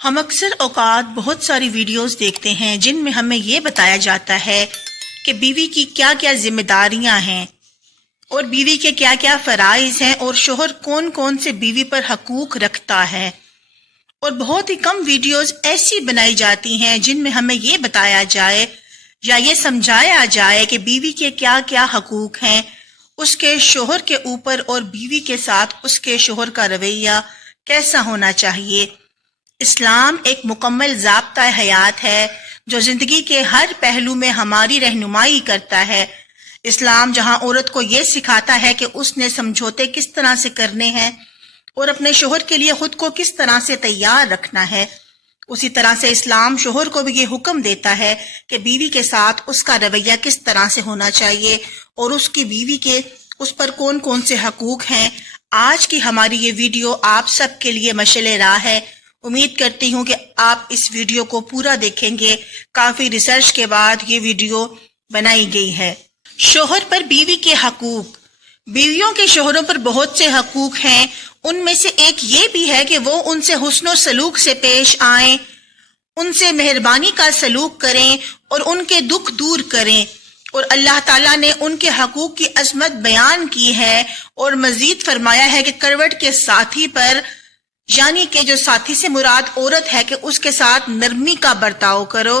ہم اکثر اوقات بہت ساری ویڈیوز دیکھتے ہیں جن میں ہمیں یہ بتایا جاتا ہے کہ بیوی کی کیا کیا ذمہ داریاں ہیں اور بیوی کے کیا کیا فرائض ہیں اور شوہر کون کون سے بیوی پر حقوق رکھتا ہے، اور بہت ہی کم ویڈیوز ایسی بنائی جاتی ہیں جن میں ہمیں یہ بتایا جائے یا یہ سمجھایا جائے کہ بیوی کے کیا کیا حقوق ہیں، اس کے شوہر کے اوپر اور بیوی کے ساتھ اس کے شوہر کا رویہ کیسا ہونا چاہیے۔ اسلام ایک مکمل ضابطۂ حیات ہے جو زندگی کے ہر پہلو میں ہماری رہنمائی کرتا ہے۔ اسلام جہاں عورت کو یہ سکھاتا ہے کہ اس نے سمجھوتے کس طرح سے کرنے ہیں اور اپنے شوہر کے لیے خود کو کس طرح سے تیار رکھنا ہے، اسی طرح سے اسلام شوہر کو بھی یہ حکم دیتا ہے کہ بیوی کے ساتھ اس کا رویہ کس طرح سے ہونا چاہیے اور اس کی بیوی کے اس پر کون کون سے حقوق ہیں۔ آج کی ہماری یہ ویڈیو آپ سب کے لیے مشعل راہ ہے۔ امید کرتی ہوں کہ آپ اس ویڈیو کو پورا دیکھیں گے۔ کافی ریسرچ کے بعد یہ ویڈیو بنائی گئی ہے۔ شوہر پر بیوی کے حقوق۔ بیویوں کے شوہروں پر بہت سے حقوق ہیں، ان میں سے ایک یہ بھی ہے کہ وہ ان سے حسن و سلوک سے پیش آئیں، ان سے مہربانی کا سلوک کریں اور ان کے دکھ دور کریں، اور اللہ تعالیٰ نے ان کے حقوق کی عظمت بیان کی ہے اور مزید فرمایا ہے کہ کروٹ کے ساتھی پر، یعنی کہ جو ساتھی سے مراد عورت ہے، کہ اس کے ساتھ نرمی کا برتاؤ کرو۔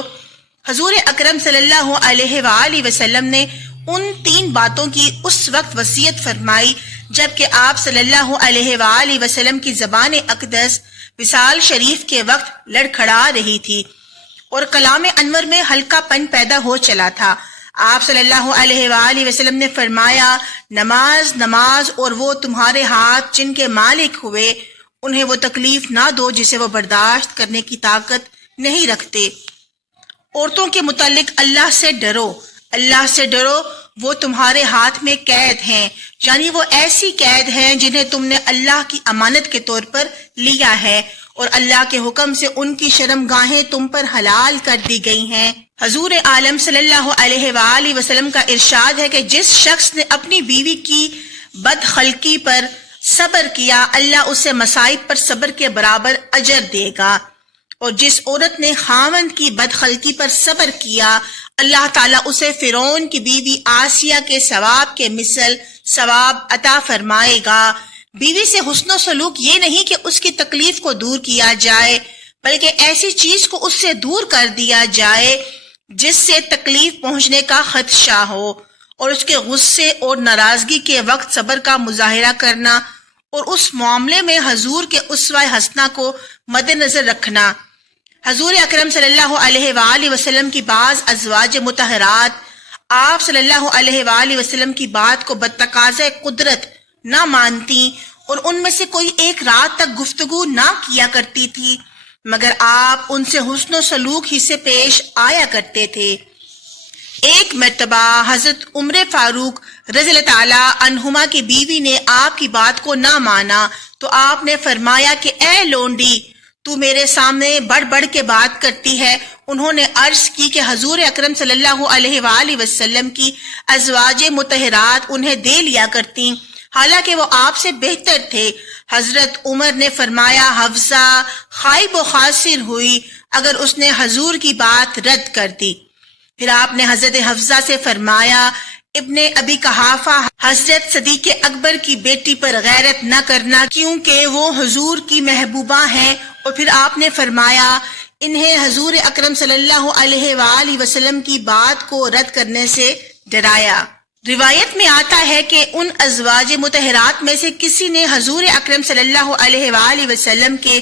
حضور اکرم صلی اللہ علیہ وآلہ وسلم نے ان 3 باتوں کی اس وقت وصیت فرمائی جبکہ آپ صلی اللہ علیہ وآلہ وسلم کی زبان اقدس وصال شریف کے وقت لڑکھڑا رہی تھی اور کلام انور میں ہلکا پن پیدا ہو چلا تھا۔ آپ صلی اللہ علیہ وآلہ وسلم نے فرمایا، نماز نماز اور وہ تمہارے ہاتھ جن کے مالک ہوئے انہیں وہ تکلیف نہ دو جسے وہ برداشت کرنے کی طاقت نہیں رکھتے۔ عورتوں کے متعلق اللہ سے ڈرو، اللہ سے ڈرو، وہ تمہارے ہاتھ میں قید ہیں، یعنی وہ ایسی قید ہیں جنہیں تم نے اللہ کی امانت کے طور پر لیا ہے اور اللہ کے حکم سے ان کی شرمگاہیں تم پر حلال کر دی گئی ہیں۔ حضور عالم صلی اللہ علیہ وآلہ وسلم کا ارشاد ہے کہ جس شخص نے اپنی بیوی کی بدخلقی پر صبر کیا، اللہ اسے مصائب پر صبر کے برابر اجر دے گا، اور جس عورت نے خاوند کی بدخلقی پر صبر کیا، اللہ تعالیٰ اسے فرعون کی بیوی آسیہ کے ثواب کے مثل ثواب عطا فرمائے گا۔ بیوی سے حسن و سلوک یہ نہیں کہ اس کی تکلیف کو دور کیا جائے، بلکہ ایسی چیز کو اس سے دور کر دیا جائے جس سے تکلیف پہنچنے کا خدشہ ہو، اور اس کے غصے اور ناراضگی کے وقت صبر کا مظاہرہ کرنا اور اس معاملے میں حضور کے اسوہ حسنہ کو مد نظر رکھنا۔ حضور اکرم صلی اللہ علیہ وآلہ وسلم کی بعض ازواج مطہرات آپ صلی اللہ علیہ وآلہ وسلم کی بات کو بتقاضۂ قدرت نہ مانتی اور ان میں سے کوئی ایک رات تک گفتگو نہ کیا کرتی تھی مگر آپ ان سے حسن و سلوک ہی سے پیش آیا کرتے تھے۔ ایک مرتبہ حضرت عمر فاروق رضی اللہ تعالیٰ عنہما کی بیوی نے آپ کی بات کو نہ مانا تو آپ نے فرمایا کہ اے لونڈی، تو میرے سامنے بڑھ بڑھ کے بات کرتی ہے۔ انہوں نے عرض کی کہ حضور اکرم صلی اللہ علیہ وآلہ وسلم کی ازواج مطہرات انہیں دے لیا کرتی، حالانکہ وہ آپ سے بہتر تھے۔ حضرت عمر نے فرمایا، حفصہ خائب و خاسر ہوئی اگر اس نے حضور کی بات رد کر دی۔ پھر آپ نے حضرت حفصہ سے فرمایا، ابن ابی قحافہ حضرت صدیق اکبر کی بیٹی پر غیرت نہ کرنا کیونکہ وہ حضور کی محبوبہ ہیں، اور پھر آپ نے فرمایا، انہیں حضور اکرم صلی اللہ علیہ وآلہ وسلم کی بات کو رد کرنے سے ڈرایا۔ روایت میں آتا ہے کہ ان ازواج مطہرات میں سے کسی نے حضور اکرم صلی اللہ علیہ وآلہ وسلم کے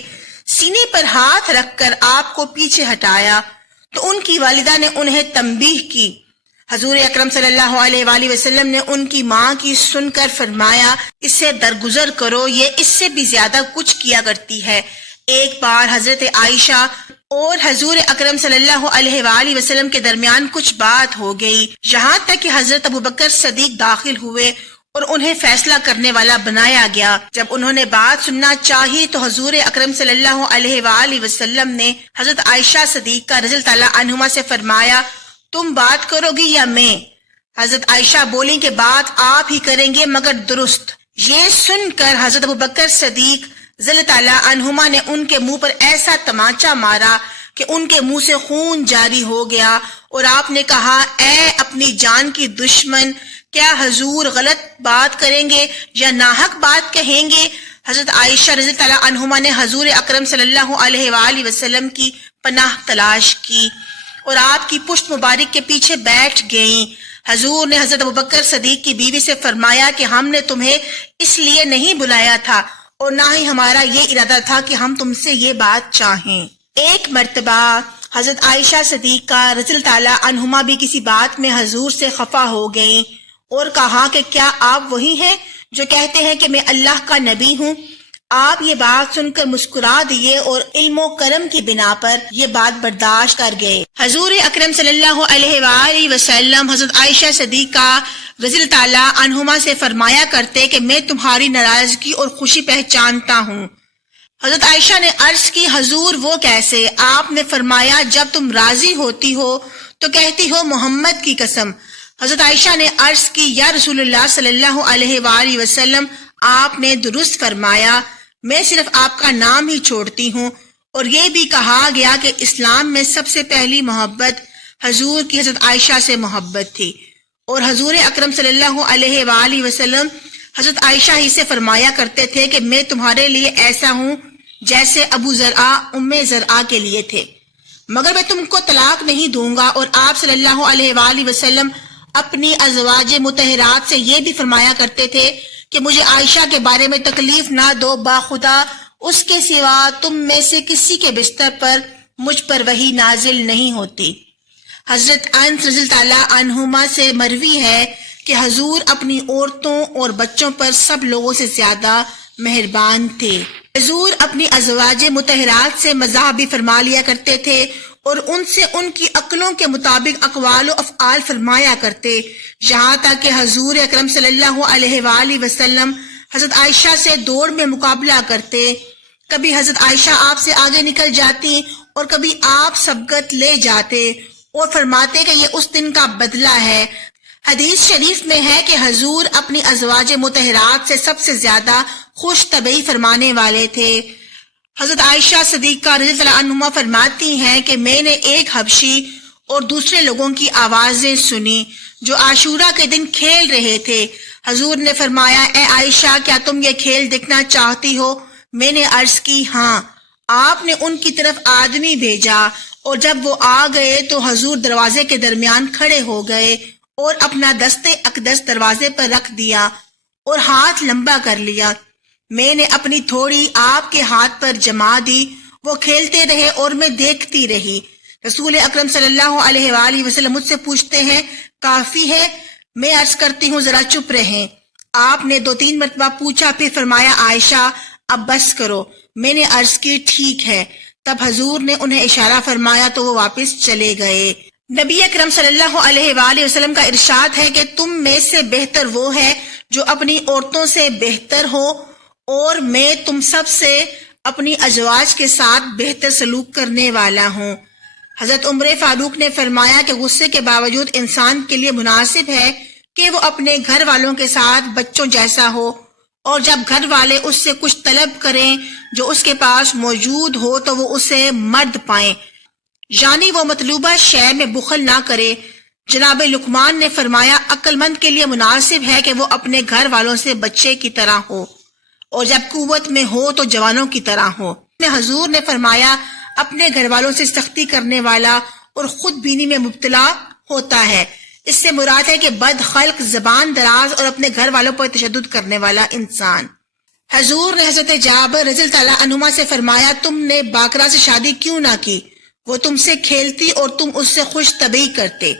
سینے پر ہاتھ رکھ کر آپ کو پیچھے ہٹایا تو ان کی والدہ نے انہیں تنبیہ کی۔ حضور اکرم صلی اللہ علیہ وآلہ وسلم نے ان کی ماں کی سن کر فرمایا، اس سے درگزر کرو، یہ اس سے بھی زیادہ کچھ کیا کرتی ہے۔ ایک بار حضرت عائشہ اور حضور اکرم صلی اللہ علیہ وآلہ وسلم کے درمیان کچھ بات ہو گئی، یہاں تک کہ حضرت ابوبکر صدیق داخل ہوئے اور انہیں فیصلہ کرنے والا بنایا گیا۔ جب انہوں نے بات سننا چاہی تو حضور اکرم صلی اللہ علیہ وآلہ وسلم نے حضرت عائشہ صدیقہ رضی اللہ تعالیٰ عنہما سے فرمایا، تم بات کرو گی یا میں؟ حضرت عائشہ بولیں کہ بات آپ ہی کریں گے مگر درست۔ یہ سن کر حضرت ابوبکر صدیق رضی اللہ تعالیٰ عنہما نے ان کے منہ پر ایسا تماچا مارا کہ ان کے منہ سے خون جاری ہو گیا، اور آپ نے کہا اے اپنی جان کی دشمن، کیا حضور غلط بات کریں گے یا ناحق بات کہیں گے؟ حضرت عائشہ رضی اللہ عنہما نے حضور اکرم صلی اللہ علیہ وآلہ وسلم کی پناہ تلاش کی اور آپ کی پشت مبارک کے پیچھے بیٹھ گئیں۔ حضور نے حضرت ابوبکر صدیق کی بیوی سے فرمایا کہ ہم نے تمہیں اس لیے نہیں بلایا تھا اور نہ ہی ہمارا یہ ارادہ تھا کہ ہم تم سے یہ بات چاہیں۔ ایک مرتبہ حضرت عائشہ صدیقہ رضی اللہ تعالیٰ عنہما بھی کسی بات میں حضور سے خفا ہو گئیں اور کہا کہ کیا آپ وہی ہیں جو کہتے ہیں کہ میں اللہ کا نبی ہوں؟ آپ یہ بات سن کر مسکرا دیے اور علم و کرم کی بنا پر یہ بات برداشت کر گئے۔ حضور اکرم صلی اللہ علیہ وآلہ وسلم حضرت عائشہ صدیقہ رضی اللہ تعالیٰ عنہما سے فرمایا کرتے کہ میں تمہاری ناراضگی اور خوشی پہچانتا ہوں۔ حضرت عائشہ نے عرض کی حضور وہ کیسے؟ آپ نے فرمایا جب تم راضی ہوتی ہو تو کہتی ہو محمد کی قسم۔ حضرت عائشہ نے عرض کی یا رسول اللہ صلی اللہ علیہ وآلہ وسلم، آپ نے درست فرمایا، میں صرف آپ کا نام ہی چھوڑتی ہوں۔ اور یہ بھی کہا گیا کہ اسلام میں سب سے پہلی محبت حضور کی حضرت عائشہ سے محبت تھی، اور حضور اکرم صلی اللہ علیہ وآلہ وسلم حضرت عائشہ ہی سے فرمایا کرتے تھے کہ میں تمہارے لیے ایسا ہوں جیسے ابو زرعہ ام زرعہ کے لیے تھے، مگر میں تم کو طلاق نہیں دوں گا۔ اور آپ صلی اللہ علیہ وآلہ وسلم اپنی ازواج مطہرات سے یہ بھی فرمایا کرتے تھے کہ مجھے عائشہ کے بارے میں تکلیف نہ دو، باخدا اس کے سوا تم میں سے کسی کے بستر پر مجھ پر وحی نازل نہیں ہوتی۔ حضرت انس رضی اللہ عنہما سے مروی ہے کہ حضور اپنی عورتوں اور بچوں پر سب لوگوں سے زیادہ مہربان تھے۔ حضور اپنی ازواج مطہرات سے مزاح بھی فرما لیا کرتے تھے اور ان سے ان کی عقلوں کے مطابق اقوال و افعال فرمایا کرتے، یہاں تک کہ حضور اکرم صلی اللہ علیہ وآلہ وسلم حضرت عائشہ سے دوڑ میں مقابلہ کرتے۔ کبھی حضرت عائشہ آپ سے آگے نکل جاتی اور کبھی آپ سبقت لے جاتے اور فرماتے کہ یہ اس دن کا بدلہ ہے۔ حدیث شریف میں ہے کہ حضور اپنی ازواج مطہرات سے سب سے زیادہ خوش طبعی فرمانے والے تھے۔ حضرت عائشہ صدیقہ رضی اللہ عنہما فرماتی ہیں کہ میں نے ایک حبشی اور دوسرے لوگوں کی آوازیں سنی جو عاشورہ کے دن کھیل رہے تھے۔ حضور نے فرمایا اے عائشہ کیا تم یہ کھیل دیکھنا چاہتی ہو؟ میں نے عرض کی ہاں۔ آپ نے ان کی طرف آدمی بھیجا اور جب وہ آ گئے تو حضور دروازے کے درمیان کھڑے ہو گئے اور اپنا دست اقدس دروازے پر رکھ دیا اور ہاتھ لمبا کر لیا۔ میں نے اپنی تھوڑی آپ کے ہاتھ پر جما دی، وہ کھیلتے رہے اور میں دیکھتی رہی۔ رسول اکرم صلی اللہ علیہ وآلہ وسلم مجھ سے پوچھتے ہیں کافی ہے؟ میں عرض کرتی ہوں ذرا چپ رہیں۔ آپ نے 2-3 مرتبہ پوچھا، پھر فرمایا عائشہ اب بس کرو۔ میں نے عرض کی ٹھیک ہے۔ تب حضور نے انہیں اشارہ فرمایا تو وہ واپس چلے گئے۔ نبی اکرم صلی اللہ علیہ وآلہ وسلم کا ارشاد ہے کہ تم میں سے بہتر وہ ہے جو اپنی عورتوں سے بہتر ہو، اور میں تم سب سے اپنی ازواج کے ساتھ بہتر سلوک کرنے والا ہوں۔ حضرت عمر فاروق نے فرمایا کہ غصے کے باوجود انسان کے لیے مناسب ہے کہ وہ اپنے گھر والوں کے ساتھ بچوں جیسا ہو، اور جب گھر والے اس سے کچھ طلب کریں جو اس کے پاس موجود ہو تو وہ اسے مرد پائیں، یعنی وہ مطلوبہ شے میں بخل نہ کرے۔ جناب لقمان نے فرمایا عقل مند کے لیے مناسب ہے کہ وہ اپنے گھر والوں سے بچے کی طرح ہو، اور جب قوت میں ہو تو جوانوں کی طرح ہو۔ حضور نے فرمایا اپنے گھر والوں سے سختی کرنے والا اور خود بینی میں مبتلا ہوتا ہے۔ اس سے مراد ہے کہ بد خلق، زبان دراز اور اپنے گھر والوں پر تشدد کرنے والا انسان۔ حضور نے حضرت جابر رضی اللہ عنہما سے فرمایا تم نے باقرہ سے شادی کیوں نہ کی؟ وہ تم سے کھیلتی اور تم اس سے خوش طبعی کرتے۔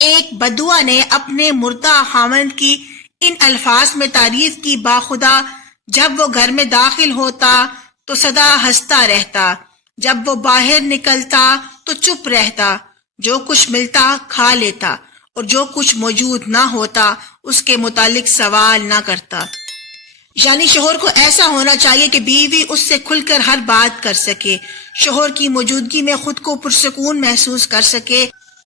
ایک بدوا نے اپنے مردہ خاوند کی ان الفاظ میں تعریف کی، باخدا جب وہ گھر میں داخل ہوتا تو سدا ہنستا رہتا، جب وہ باہر نکلتا تو چپ رہتا، جو کچھ ملتا کھا لیتا اور جو کچھ موجود نہ ہوتا اس کے متعلق سوال نہ کرتا۔ یعنی شوہر کو ایسا ہونا چاہیے کہ بیوی اس سے کھل کر ہر بات کر سکے، شوہر کی موجودگی میں خود کو پرسکون محسوس کر سکے،